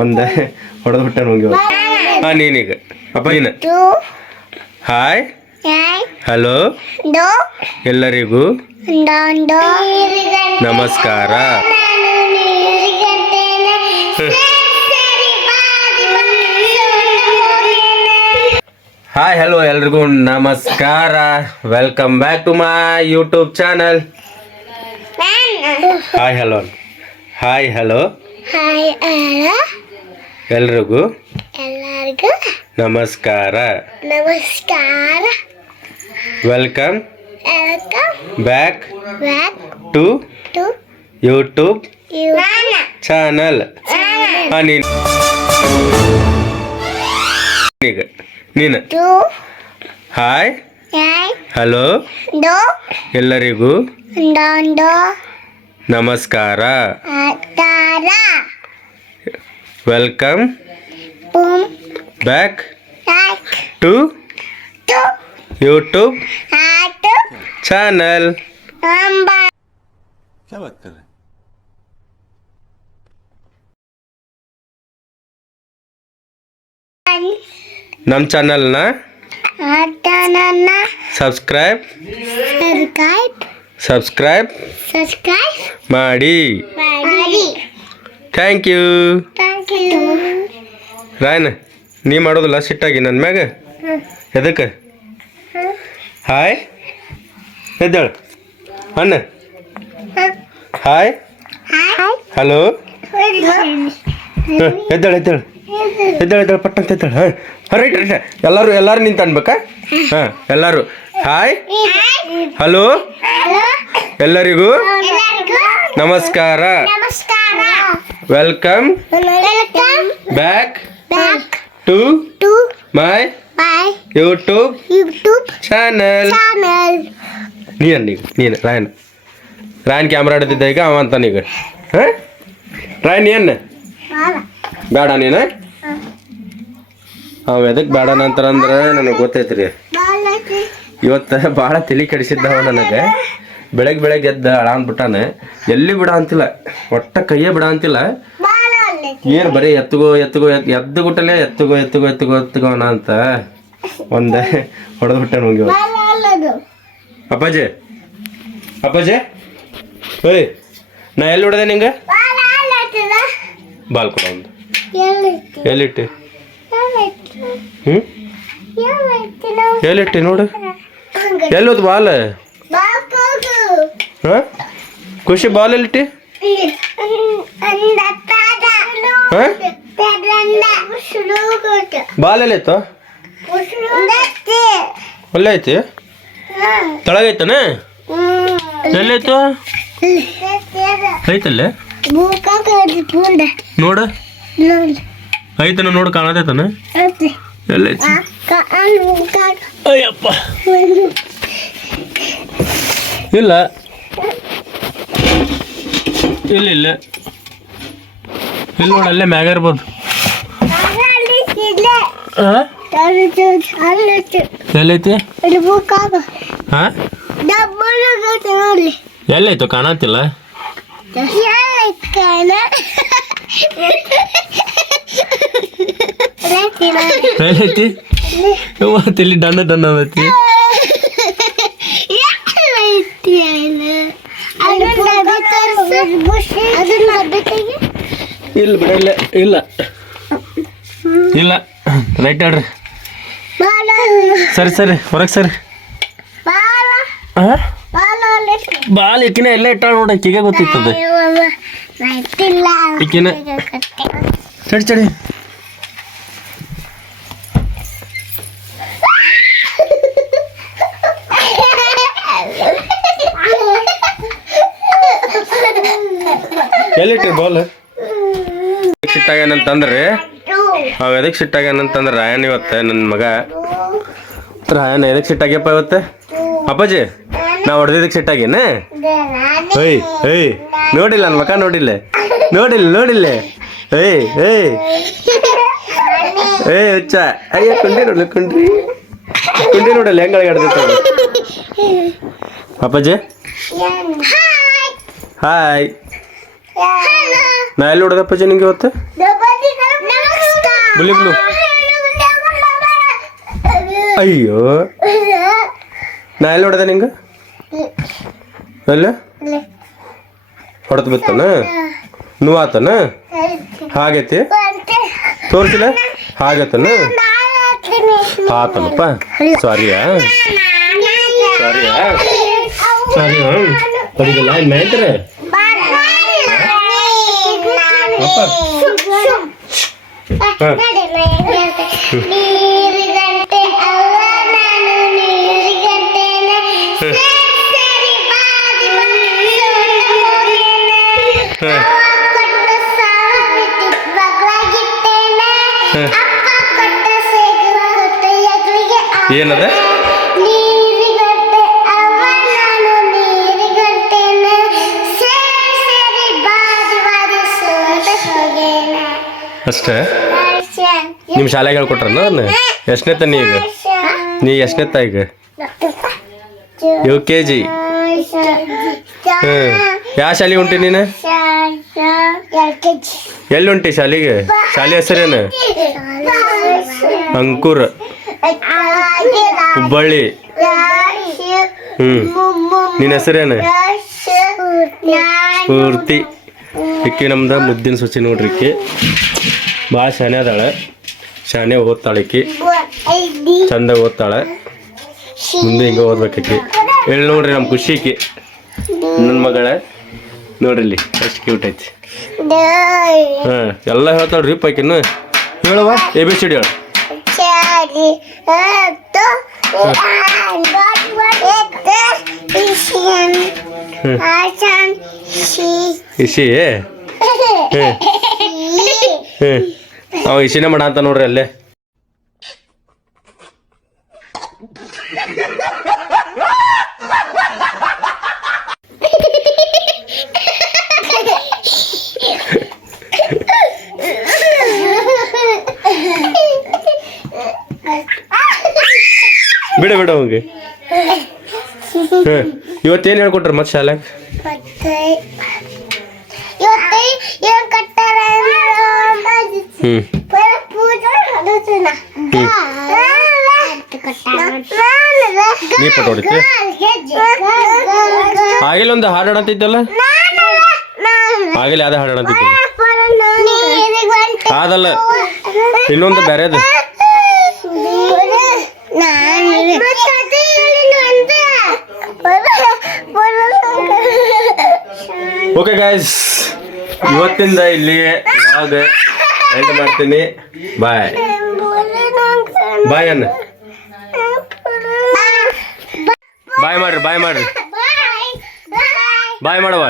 ಒಂದೇ ಹೊಡೆದು ಬಿಟ್ಟ ಹೋಗಿ ಹಾಂ ನೀನೀಗ ಅಪ್ಪ ನೀನು ಹಾಯ್ ಹಲೋ ಎಲ್ಲರಿಗೂ ನಮಸ್ಕಾರ. ಹಾಯ್ ಹಲೋ ಎಲ್ರಿಗೂ ನಮಸ್ಕಾರ. Welcome back to my YouTube channel. Hi hello hi hello ಎಲ್ರಿಗೂ ನಮಸ್ಕಾರ. Welcome back to YouTube channel. ನೀನು ಹಾಯ್ ಹಲೋ ಎಲ್ಲರಿಗೂ ನಮಸ್ಕಾರ. Welcome back to YouTube channel. क्या बात कर रहे हैं? नम चैनल ना सब्सक्राइब ಮಾಡಿ. ಥ್ಯಾಂಕ್ ಯು. ರಾಯನ್ ನೀ ಮಾಡೋದಿಲ್ಲ ಸಿಟ್ಟಾಗಿ ನನ್ನ ಮ್ಯಾಗ ಎದಕ್ಕೆ? ಹಾಯ್ ಎದ್ದೇಳು ಅಣ್ಣ. ಹಾಯ್ ಹಲೋ ಎದ್ದೇಳು ಎದ್ದೇಳು ಎದ್ದೇಳು ಎದ್ದೇಳು ಪಟ್ಟಂತ ಎದ್ದೇಳು. ಹಾಂ ರೈಟ್ ರೈಟ್ ಎಲ್ಲರೂ ನಿಂತು ಅನ್ಬೇಕಾ? ಹಾಂ ಎಲ್ಲರೂ ಹಾಯ್ ಹಲೋ ಎಲ್ಲರಿಗೂ ನಮಸ್ಕಾರ. Welcome back to my YouTube channel. ನೀನು ರಾಯನ್ ಕ್ಯಾಮ್ರಾ ಹಿಡಿದಿದ್ದ ಈಗ ಅವ ಅಂತಾನೀಗ. ಹಾಂ ರಾಯನ್ ಏನು ಬೇಡ ನೀನು ಅವ ಎದಕ್ಕೆ ಬೇಡ ನಂತರಂದ್ರೆ ನನಗೆ ಗೊತ್ತೈತ್ರಿ. ಇವತ್ತು ಭಾಳ ತಲೆ ಕೆಡಿಸಿದ್ದವ ನನಗೆ. ಬೆಳಗ್ಗೆ ಎದ್ದ ಅಳ ಅಂದ್ಬಿಟ್ಟಾನೆ. ಎಲ್ಲಿ ಬಿಡ ಅಂತಿಲ್ಲ, ಒಟ್ಟ ಕೈಯೇ ಬಿಡ ಅಂತಿಲ್ಲ. ಏನು ಬರೀ ಎದ್ದು ಗುಟ್ಟಲೆ ಎತ್ತುಗೋ ಅಂತ ಒಂದೇ ಹೊಡೆದು ಬಿಟ್ಟಾನೆ ಹೋಗಿ. ಅಪ್ಪಾಜಿ ಓಯ್ ನಾ ಎಲ್ಲಿ ಹೊಡೆದೆ ನಿಂಗೆ? ಬಾಲ್ ಕೊಡ ಒಂದು. ಎಲ್ಲಿಟ್ಟು? ಎಲ್ಲಿಟ್ಟಿ ನೋಡು. ಎಲ್ಲೋದು ಬಾಲ್? ಹಾಂ ಖುಷಿ ಬಾಲ್ ಎಲ್ಲಿಟ್ಟಿ? ಬಾಲ್ ಎಲ್ಲೈತು? ಅಲ್ಲೇ ಐತಿ? ತಳಗೈತಾನೆ? ಎಲ್ಲೈತು? ಐತಲ್ಲೇ ನೋಡ ಐತನ ನೋಡು ಕಾಣತೈತಾನೆ? ಎಲ್ಲೈತಿ? ಅಯ್ಯಪ್ಪ ಇಲ್ಲ ಇಲ್ಲ ಇಲ್ಲಿ ನೋಡಲ್ಲೇ ಮ್ಯಾಗ ಇರ್ಬೋದು. ಎಲ್ಲೈತಿ? ಹಾಂ ಎಲ್ಲೈತು ಕಾಣತ್ತಿಲ್ಲ? ಎಲ್ಲೈತಿ? ಇಲ್ಲಿ ಡನ್ನ ಐತಿ. ಇಲ್ಲ ಬಿಡ ಇಲ್ಲ ರೈಟ್ ಹೇಳ್ರಿ. ಸರಿ ಹೊರಗೆ ಸರಿ. ಬಾಲ್ ಈಕಿನ ಎಲ್ಲ ಇಟ್ಟಾಳ ನೋಡ. ಆಕಿಗೆ ಗೊತ್ತಿರ್ತದೆ ಈಕಿನ. ಚಡಿ ಎಲ್ಲಿಟ್ಟಿ ಬಾಲ್? ಸಿಟ್ಟಾಗ್ಯಾನಂತಂದ್ರೆ ಅವ ಎದಕ್ಕೆ ಸಿಟ್ಟಾಗ್ಯಾನಂತಂದ್ರೆ ರಾಯನ್ ಇವತ್ತು ನನ್ನ ಮಗ ರಾಯನ್ ಎದಕ್ಕೆ ಸಿಟ್ಟಾಗ್ಯಪ್ಪ ಇವತ್ತು? ಅಪ್ಪಾಜಿ ನಾ ಹೊಡೆದಿದ್ದಕ್ಕೆ ಸಿಟ್ಟಾಗೇನ? ಏಯ್ ನೋಡಿಲ್ಲ ನನ್ನ ಮಗ ನೋಡಿಲ್ಲ ಏಯ್ ಹುಚ್ಚ ಅಯ್ಯ ಕುಂಡಿ ನೋಡಲ್ಲ ಹೆಂಗ ಅಳಗಾಡ್ತೈತೆ. ಅಪ್ಪಾಜಿ ಹಾಯ್ ನಾ ಎಲ್ಲಿ ಹೊಡೆದಪ್ಪಾಜಿ ನಿಂಗೆ ಇವತ್ತು? Bully blue. ಅಯ್ಯೋ ನಾ ಎಲ್ಲಿ ಹೊಡೆದೆ ನಿಂಗೆ ಅಲ್ಲ ಹೊಡೆದು ಬಿತ್ತನ ನೋವು ಆತನ ಹಾಗೈತಿ ತೋರಿಸಿಲ್ಲ ಹಾಗೈತನ ಆತನಪ್ಪ ಸಾರಿಯಾ ಸಾರಿ ಹೊಡಿಗಲ್ಲ ಮೇಂತಾರೆ ಏನದ ಅಷ್ಟೇ ನಿಮ್ಮ ಶಾಲೆಗೆ ಹೇಳ್ಕೊಟ್ರ ನಾನು ಎಷ್ಟನೇ ತನ್ನ ಈಗ ನೀ ಎಷ್ಟನೇ ತ ಈಗ UKG ಯಾವ ಶಾಲೆ ಉಂಟಿ ನೀನು ಎಲ್ಲಿ ಉಂಟಿ ಶಾಲೆಗೆ ಶಾಲೆ ಹೆಸರೇನು ಅಂಕುರ್ ಹುಬ್ಬಳ್ಳಿ ನಿನ್ನ ಹೆಸರೇನು ಸ್ಫೂರ್ತಿ ಇಕ್ಕಿ ನಮ್ದು ಮುದ್ದಿನ ಸುಚಿ ನೋಡ್ರಿ ಇಕ್ಕಿ ಭಾಳ ಶಾನೆ ಅದಾಳೆ ಶಾನೆ ಓದ್ತಾಳಿಕ್ಕಿ ಚಂದ ಓದ್ತಾಳೆ ಮುಂದೆ ಹಿಂಗೆ ಓದ್ಬೇಕಿ ಹೇಳಿ ನೋಡ್ರಿ ನಮ್ಮ ಖುಷಿಕಿ ನನ್ನ ಮಗಳ ನೋಡ್ರಿ ಇಲ್ಲಿ ಎಷ್ಟು ಕ್ಯೂಟ್ ಐತಿ ಹಾಂ ಎಲ್ಲ ಹೇಳ್ತಾಳ್ರಿ ಪೈಕಿನ್ನು ಹೇಳುವ ABCD ಹೇಳು ಇಶಿ ಅವ ಇಶಿನೇ ಮಾಡ ಅಂತ ನೋಡ್ರಿ ಅಲ್ಲೇ ಬಿಡ ಬಿಡ ಹೋಗಿ ಇವತ್ತೇನು ಹೇಳ್ಕೊಟ್ರ ಮತ್ತೆ ಶಾಲೆ ನೀ ಪಟ ಹೊಡಿತಿ ಆಗಿಲ್ಲ ಒಂದು ಹಾಡು ಹಾಡಂತಿದ್ದಲ್ಲ ಆಗಿಲ್ಲ ಯಾವ್ದು ಹಾಡು ಹಾಡಂತಿದ್ದ ಅದಲ್ಲ ಇನ್ನೊಂದು ಬೇರೆದು ಓಕೆ ಗೈಸ್ ಇವತ್ತಿಂದ ಇಲ್ಲಿ ವ್ಲಾಗ್ ಎಂಡ್ ಮಾಡ್ತೀನಿ ಬಾಯ್ ಬಾಯ್ ಅನ್ನ ಬಾಯ್ ಮಾಡ್ರಿ ಬಾಯ್ ಮಾಡವ